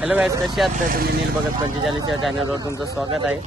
Hello guys, कशी आहात? तर तुम्ही नील भगत 45 या चॅनलवर तुमचं स्वागत आहे.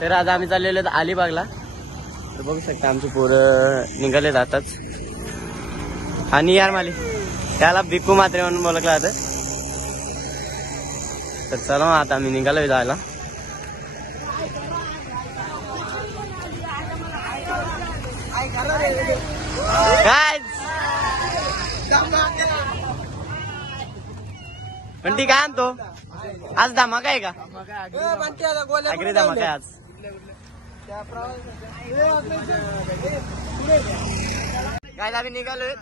तर आज आम्ही चाललेलो आहेत अलिबागला. तर बघू शकता आमची पोरं निघाले जाताच. आणि यार माली त्याला बिकू मात्रे म्हणून ओळखलं जातं. तर चला मग आता आम्ही निघालोय जायला. पण ती काय आणतो आज? धमाका आहे का? अग्री धमाका आहे आज. काय आम्ही निघालोय.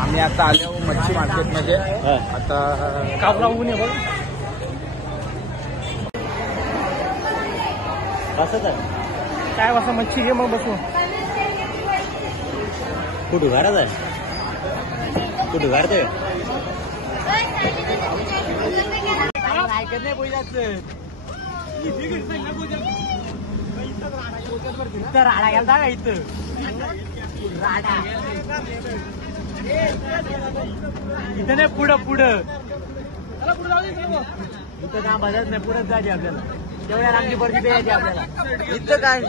आम्ही आता आलो मच्छी मार्केट मध्ये. आता कावला ऊन आहे बघ. बसत आहे काय वाजता मच्छी घे मग बसू. कुठं घरात आहे? कुठं घरात आहे? इथं राडा गेला का? इथं इथं नाही, पुढं इथं काम बजात नाही. पुढंच जायचे आपल्याला. तेवढ्या रांगी बर्दी द्यायची आपल्याला. इथं काय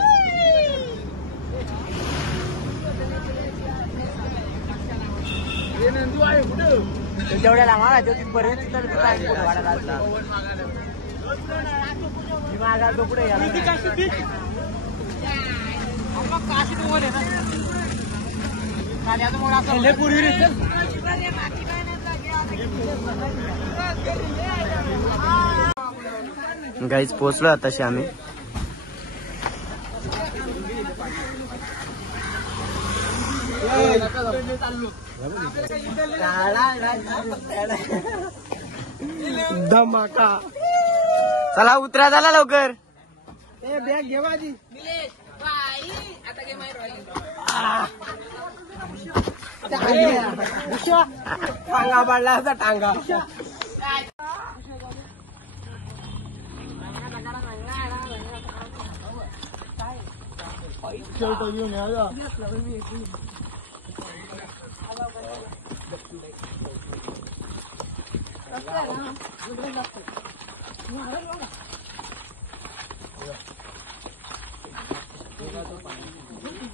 तेवढ्या लांबा तिथपर्यंत पुढे गाईज पोचलो आताशी आम्ही. धमाका. चला उतरा, झाला लवकर. बॅग घेवा आधी. टांगा पाडला असा टांगा.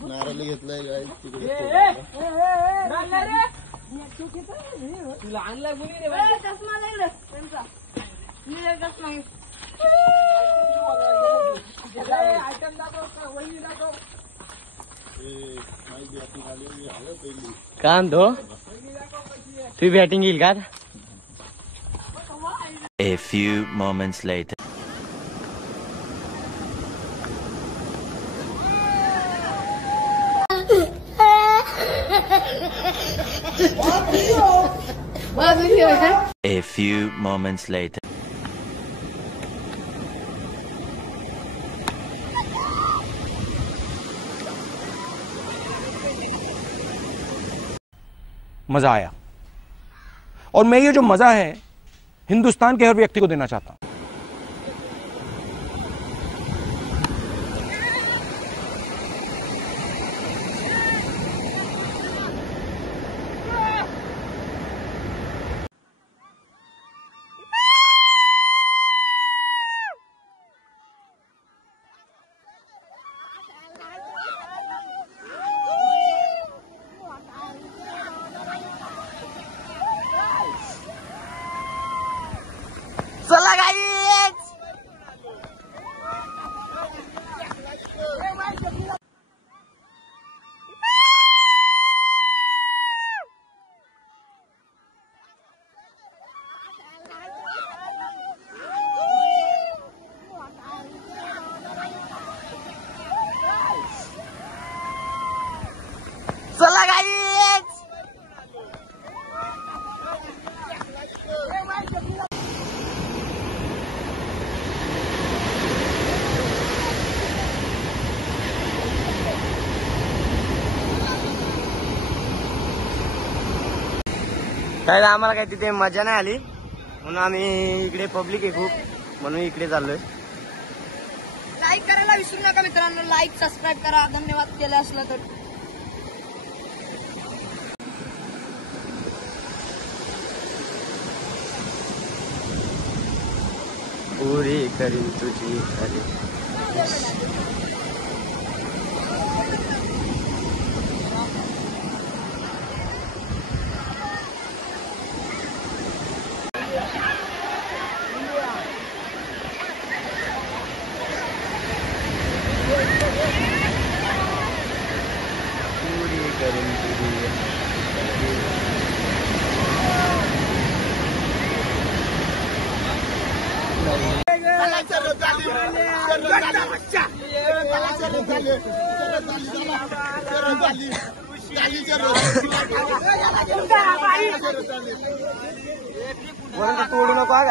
नारळ घेतलाय काय तुला आणलाय मुली का आणतो? तू बॅटिंग येईल का? A few moments later. A few moments later. मजा आया. और मैं ये जो मजा है हिंदुस्तान के हर व्यक्ति को देना चाहता हूं. काय आम्हाला काय तिथे मजा नाही आली म्हणून आम्ही इकडे पब्लिक आहे खूप म्हणून इकडे चाललोय. लाईक करायला विसरू नका मित्रांनो. लाईक सबस्क्राईब करा. धन्यवाद केलं असलं तर. पुरी करीन तुझी अरे पुरी करीन तुझी तोडू नको का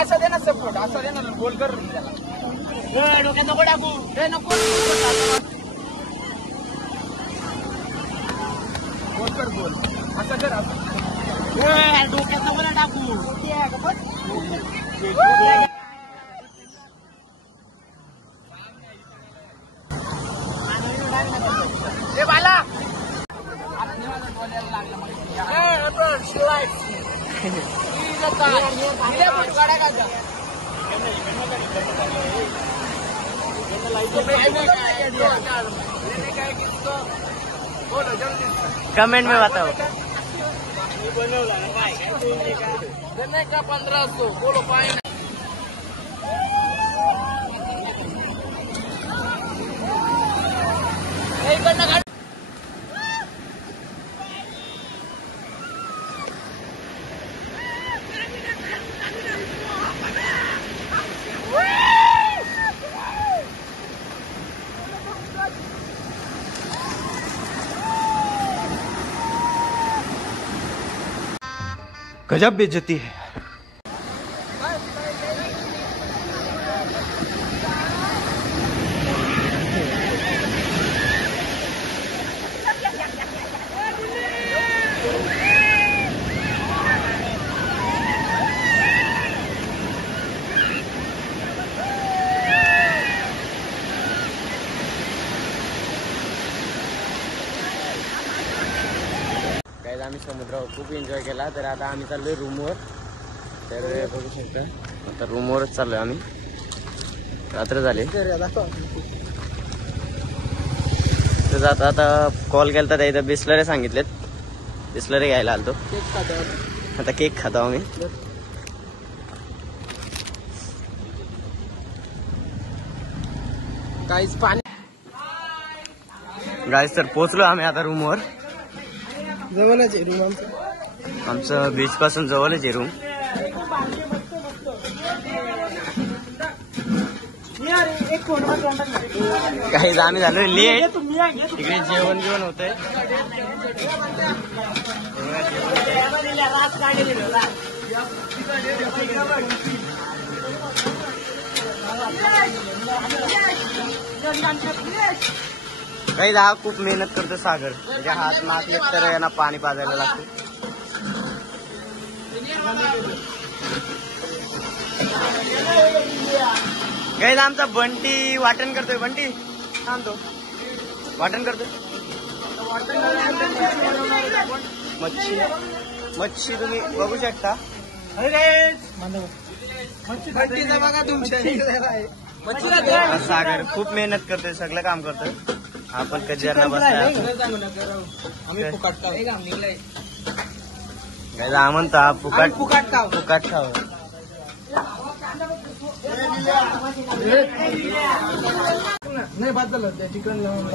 असं दे ना सपोर्ट असं दे ना गोल कर डोक्यात नको टाकू नको गोल कर गोल असं कर डोक्यात नको टाकू बाला कमेंट में बताओ. 1500 बोलो फाइन. गजब बेइज्जती है. आम्ही समुद्रावर खूप एन्जॉय केला. तर आता आम्ही चाललोय रूमवर. तर बघू शकता आता रूमवरच चाललोय आम्ही. रात्र झाले. तर आता कॉल केला तर इथं बिस्लरी सांगितलेत. बिस्लरी घ्यायला आलतो. आता केक खातो आम्ही. गाईस तर पोचलो आम्ही आता रूमवर. जवळच आहे रूम आमचं बीच पासून जवळच आहे रूम. काही आम्ही झालोय लेट. इकडे जेवण होतंय. काही हा खूप मेहनत करतो सागर. म्हणजे हात नाचले तर यांना पाणी पाजायला लागतं. काही आमचा बंटी वाटण करतोय. बंटी थांबतो वाटण करतोय. मच्छी तुम्ही बघू शकता. बघा तुमच्या हा सागर खूप मेहनत करतोय, सगळं काम करतोय. आपण कधी यांना बसलाय हा म्हणता फुकाट खाव. नाही बाद झालं त्या चिकन लावून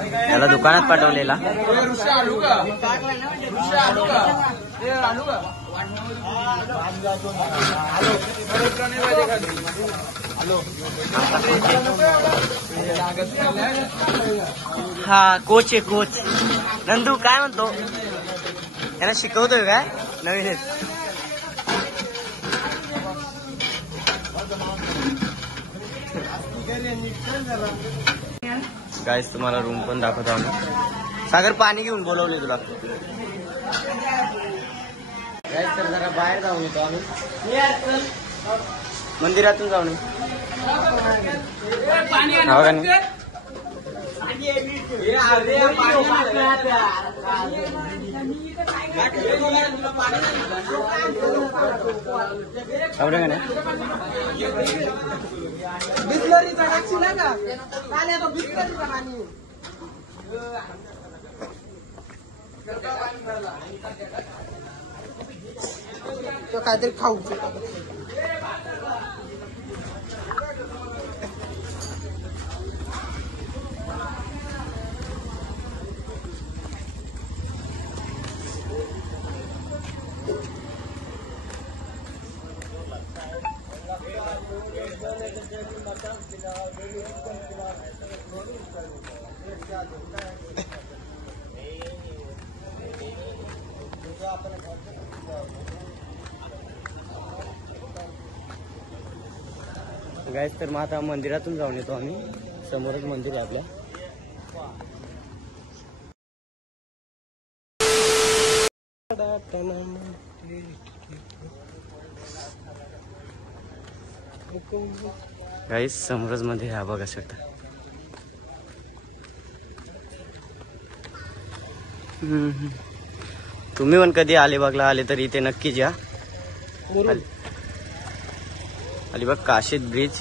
त्याला दुकानात पाठवलेला. हा कोच आहे कोच. नंदू काय म्हणतो, यांना शिकवतोय काय नवीन आहेत. गाईस तुम्हाला रूम पण दाखवतो आम्ही. सागर पाणी घेऊन बोलवले तुला. गाईस तर जरा बाहेर जाऊन येतो आम्ही, मंदिरातून जाऊन येतो. हो का नाही? आवडे का नाही? तो काहीतरी खाऊ. गाईस तर मग आता मंदिरातून जाऊन येतो आम्ही. समोरच मंदिर आहे आपल्या. गाईस समोरच मध्ये हा बघा शकता. तुम्ही पण कधी अलिबागला आले तर इथे नक्कीच या. अलिबाग काशीद ब्रिज.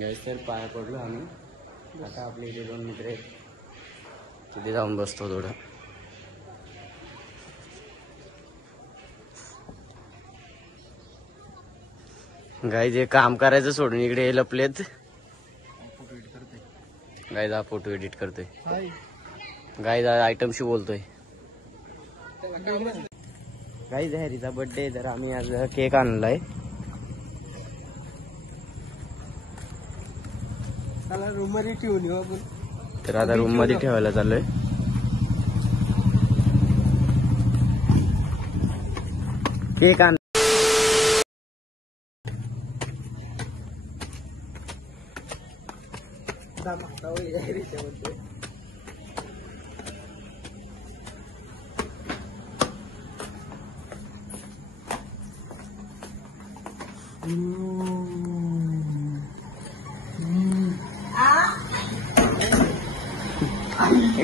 गाईस तर पाया पडलो आम्ही. आता आपले इथे 2 मित्र आहेत, तिथे जाऊन बसतो थोडं. गाईज हे काम करायचं सोडून इकडे लपलेत. गाईज हा फोटो एडिट करतोय. गाईज हा आयटमशी बोलतोय. गाईज हॅरीचा बर्थडे तर आम्ही आज केक आणलाय. रूम मध्ये ठेवून येऊ आपण. तर आता रूम मध्ये ठेवायला चाललोय. केक आण.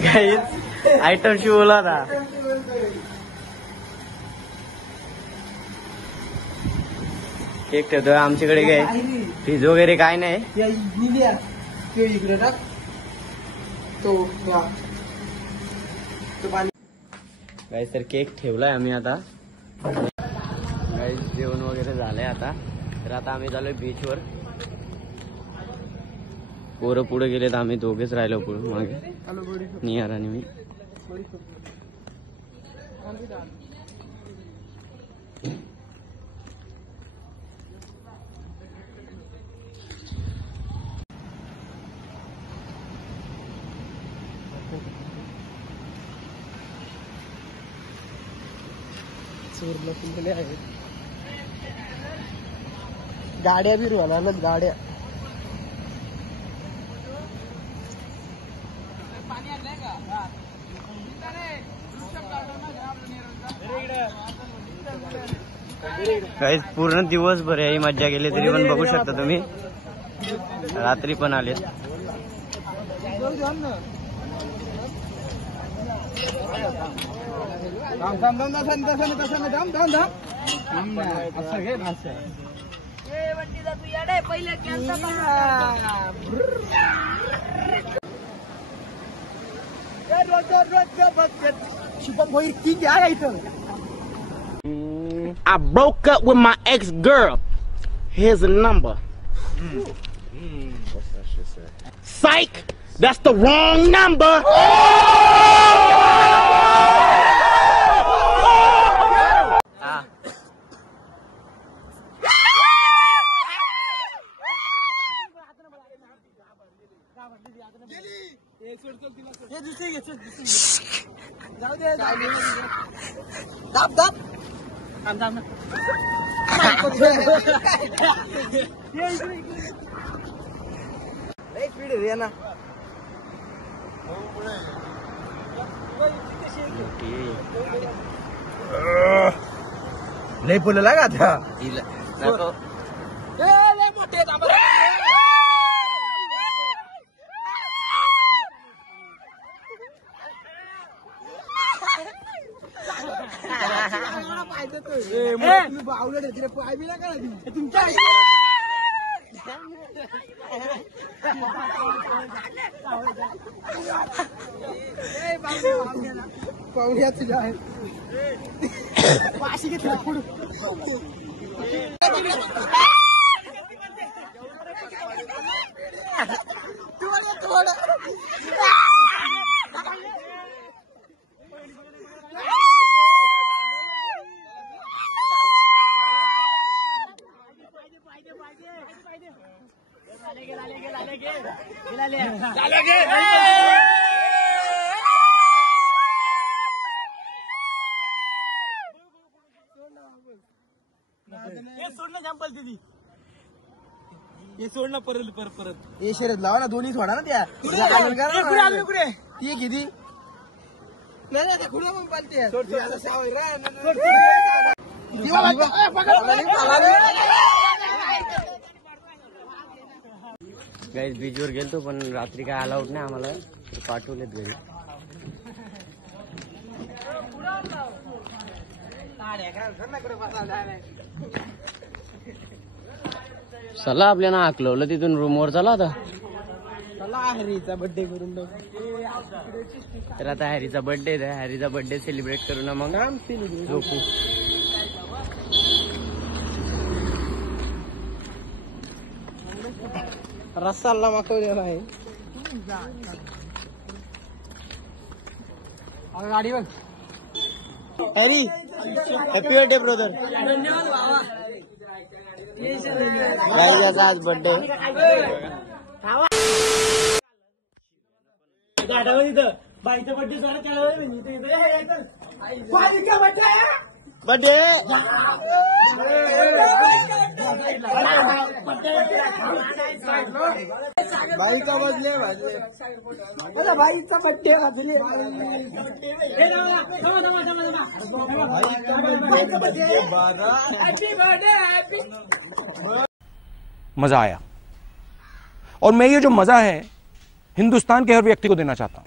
गाईज आयटम शी बोला ना. केक ठेवतोय आमच्याकडे काय फ्रीज वगैरे काय नाही. गाईस तर केक ठेवलाय आम्ही आता. गाईस जेवण वगैरे झालंय आता. तर आता आम्ही चाललोय बीचवर. पोरं पुढे गेलेत, आम्ही दोघेच राहिलो पुढे मागे, निहार आणि मी. गाड्या बी रुवाला गाड्या. काही पूर्ण दिवसभर ही मज्जा केली तरी पण बघू शकता तुम्ही, रात्री पण आलेत. शुभम भोईर की क्या आहे इथं. I broke up with my ex-girl. Here's a number. What's that shit say? Psych! That's the wrong number! लय बोलला का था. सोडणं परत हे शर्यत लावा ना, दोन्ही सोडा ना त्या. ती किती नाही खुला मग पालते. गाईस बीचवर गेलतो पण रात्री काय अलाउड नाही आम्हाला, पाठवलेत घरी. चला आपल्याला हाकलवलं तिथून रूमवर. चला आता हॅरीचा बर्थडे करून बघ. तर आता हॅरीचा बर्थडे सेलिब्रेट करू ना मग झोपू. रस्साला मागवलेला आहे गाडी बघ. Harry happy birthday brother. आज बर्थडे. बाईचा बर्थडे सोडा बर्थडे बाईचा बदले बाईचा बड्डे वाजले. मजा आया और मैं ये जो मजा है हिंदुस्तान के हर व्यक्ति को देना चाहता हूं.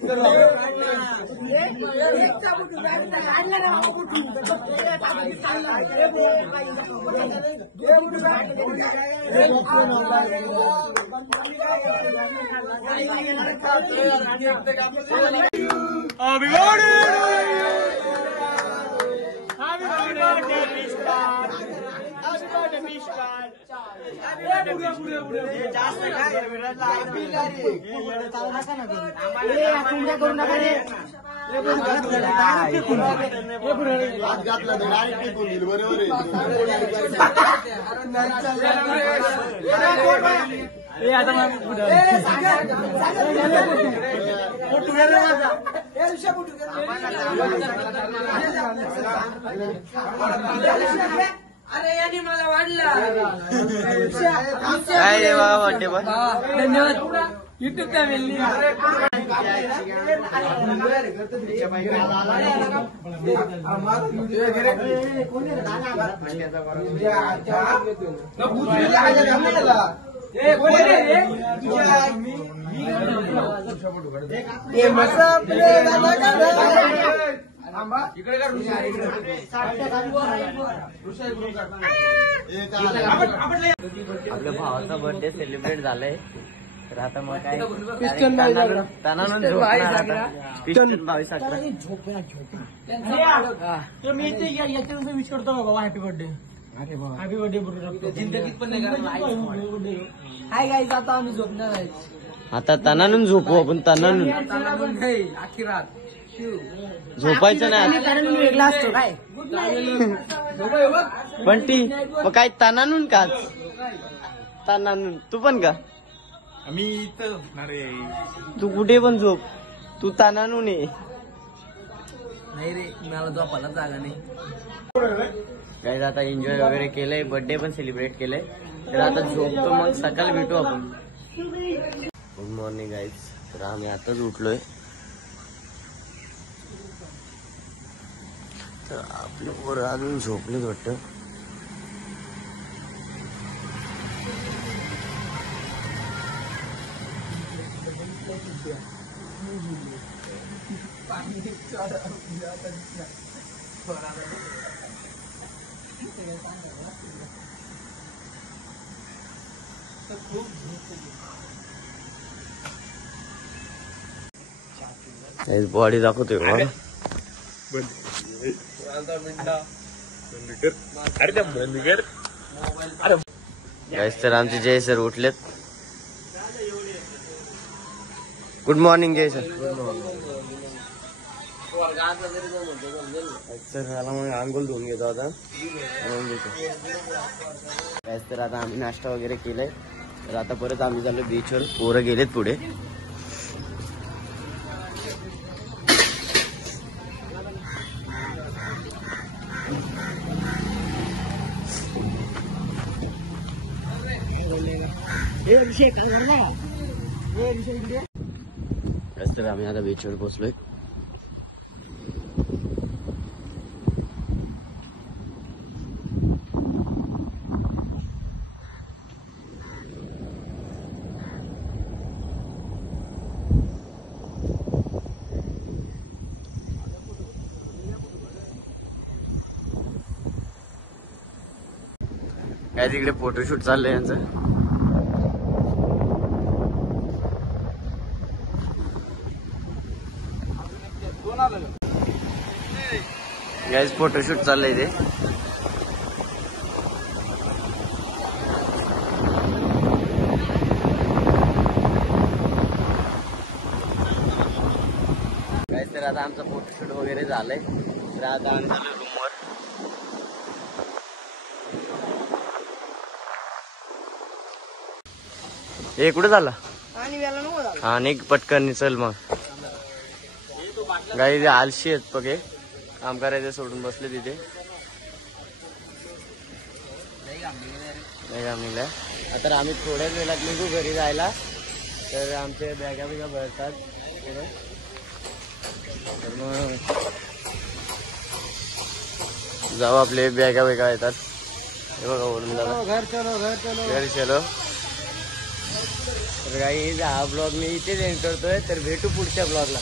अरे यांनी मला वाढला. काय रे बाबा बर्थडे पण धन्यवाद युट्यूब फॅमिली. आपल्या भावाचा बर्थडे सेलिब्रेट झालाय. तर आता मग काय तनानंद क्रिश्चन 2211 मी याच्यावर विश करतो बाबा. Happy birthday. Happy birthday. जिंदगीत पण नाही. हाय गाईज, आता आम्ही झोपणार आहे. आता तनानंद झोपू आपण. तनानंद आखी रात झोपायचं नाही कारण वेगळा असतो काय. पण ती मग काय तनानून काच तनानून तू पण का. मी इथं तू कुठे पण झोप. तू तनानून ये. नाही रे, मला झोपायला जागा नाही. काय आता एन्जॉय वगैरे केलंय. बर्थडे पण सेलिब्रेट केलंय. तर आता झोपतो, मग सकाळी भेटू आपण. Good morning guys. तर आम्ही आताच उठलोय. तर आपले पोरं अजून झोपलेच वाटतं. बॉडी दाखवतोय का. गाईस तर आमचे जय सर उठलेत. गुड मॉर्निंग जय सर. सर मग आंघोळ धुवून घेतो आता. गाईस तर आता आम्ही नाश्ता वगैरे केलाय. तर आता परत आम्ही झालो बीचवर. पोरं गेलेत पुढे. तर आम्ही आता बीचवर पोहोचलोय. काय तिकडे फोटोशूट चाललंय यांचं. गाईज फोटोशूट चाललंय ते. गाईज तर आता आमचं फोटोशूट वगैरे झालंय. तर आता आम्ही झालो रूमवर. हे कुठे झाला आणि वेळा नको झाला. आणि पटकन चल मग. गाईज आलशी आहेत बघे. काम करायचं सोडून बसले तिथे. नाही काम निघलं. आता आम्ही थोड्याच वेळात निघू घरी जायला. तर आमचे बॅगा बिगा भरतात. तर मग जाऊ. आपले बॅगा बिगा येतात. हे बघा वरून झालं. घर चलो. तर काही हा ब्लॉग मी इथेच एंड करतोय. तर भेटू पुढच्या ब्लॉगला.